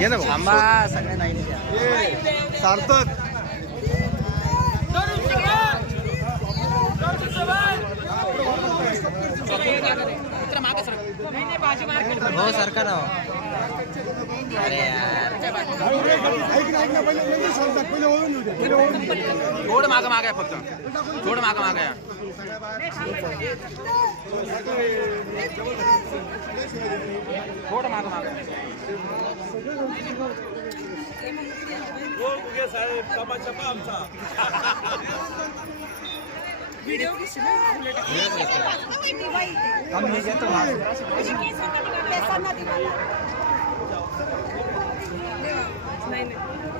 ये ना थांबा सगळे नाही सार्थक हो सरकार अरे यार थोडं मागं माग आहे फक्त थोडं मागं माग आहे थोडं मागं माग साहेब तमाशा पहा आमचा व्हिडिओ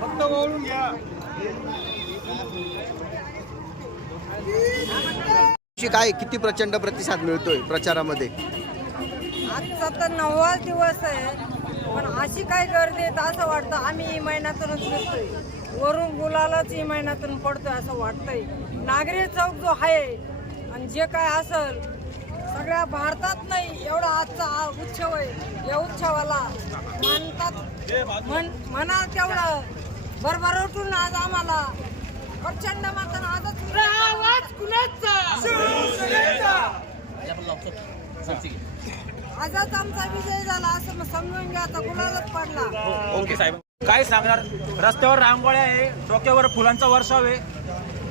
फक्त बोलून घ्या काय किती प्रचंड प्रतिसाद मिळतोय प्रचारामध्ये? आजचा तर 9वा दिवस आहे पण अशी काय गर्दी आहे असं वाटतं आम्ही ई महिन्यातूनच फिरतोय वरून गुलालाच ई महिन्यातून पडतोय असं वाटतंय. नागरी चौक जो आहे आणि जे काय असल सगळ्या भारतात नाही एवढा आजचा उत्सव आहे. या उत्सवाला म्हणतात म्हणा तेवढं भरभराटून आज आम्हाला प्रचंड मतानं आजच आवाज कुणाचा आजच आमचा विजय झाला असं समजून घ्या. आता गुलालच पडला. ओके साहेब काय सांगणार? रस्त्यावर रांगोळ्या आहे, डोक्यावर फुलांचा वर्षाव आहे,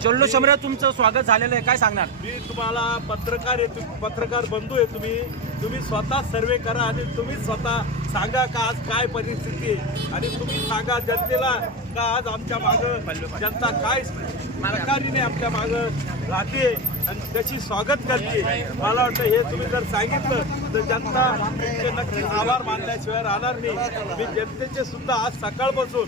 जल्लोषामध्ये तुमचं स्वागत झालेलं आहे, काय सांगणार? मी तुम्हाला पत्रकार बंधू आहे, तुम्ही स्वतः सर्वे करा आणि तुम्ही स्वतः सांगा का आज काय परिस्थिती आहे आणि तुम्ही सांगा जनतेला का आज आमच्या मागं जनता काय प्रकारीने आमच्या मागं राहते आणि त्याची स्वागत करते. मला वाटतं हे तुम्ही जर सांगितलं तर जनता तुमचे नक्कीच आभार मानल्याशिवाय राहणार नाही. मी जनतेचे सुद्धा आज सकाळपासून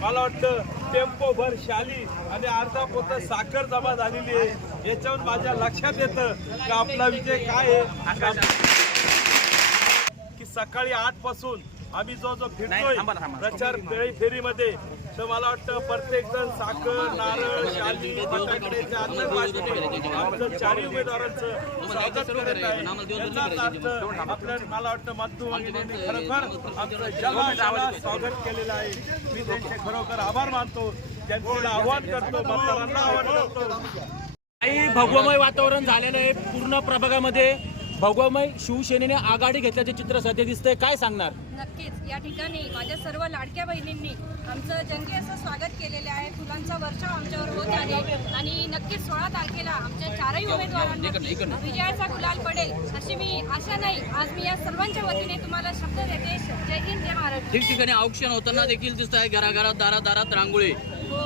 मला वाटतं टेम्पो भर शाली आणि अर्धा पोतं साखर जमा झालेली आहे. याच्यावर माझ्या लक्षात येतं की आपला विजय काय आहे की सकाळी 8 पासून आम्ही जो फिरतोय प्रचार फेरीमध्ये तर मला वाटतं प्रत्येक जण साखर नारळ शाली फटाकड्याच्या आमचं चारही उमेदवारांचं स्वागत करत आहे. आपल्या मला वाटतं मधू वगैरे खरोखर आमचं जला स्वागत केलेलं आहे. मी त्यांचे खरोखर आभार मानतो. जनतेला आव्हान करतो, मतदारांना आव्हान करतो. काही भगवमय वातावरण झालेलं आहे पूर्ण प्रभागामध्ये. भगवमय शिवसेनेने आघाडी घेतल्याचे चित्र सध्या दिसतंय, काय सांगणार? नक्कीच या ठिकाणी माझ्या सर्व लाडक्या बहिणींनी आमचं जंगी असं स्वागत केलेले आहे. फुलांचा वर्षाव आमच्यावर होत आहे आणि नक्कीच 16 तारखेला आमच्या चारही उमेदवारांवरती विजयाचा गुलाल पडेल अशी मी आशा नाही. आज मी या सर्वांच्या वतीने तुम्हाला शब्द देते. जय हिंद, जय महाराष्ट्र. ठिकठिकाणी औक्षण होताना देखील दिसत आहे. घराघरात दारात रांगोळी. हो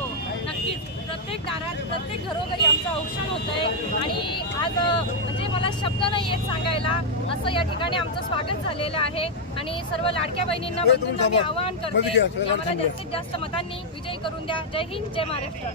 नक्कीच प्रत्येक दारात प्रत्येक घरोघरी आमचं औक्षण होत आहे आणि आज म्हणजे मला शब्द नाही आहेत सांगायला असं या ठिकाणी आमचं स्वागत झालेलं आहे. आणि सर्व लाडक्या बहिणींना बंधूंना मी आवाहन करते की आम्हाला जास्तीत जास्त मतांनी विजयी करून द्या. जय हिंद, जय महाराष्ट्र.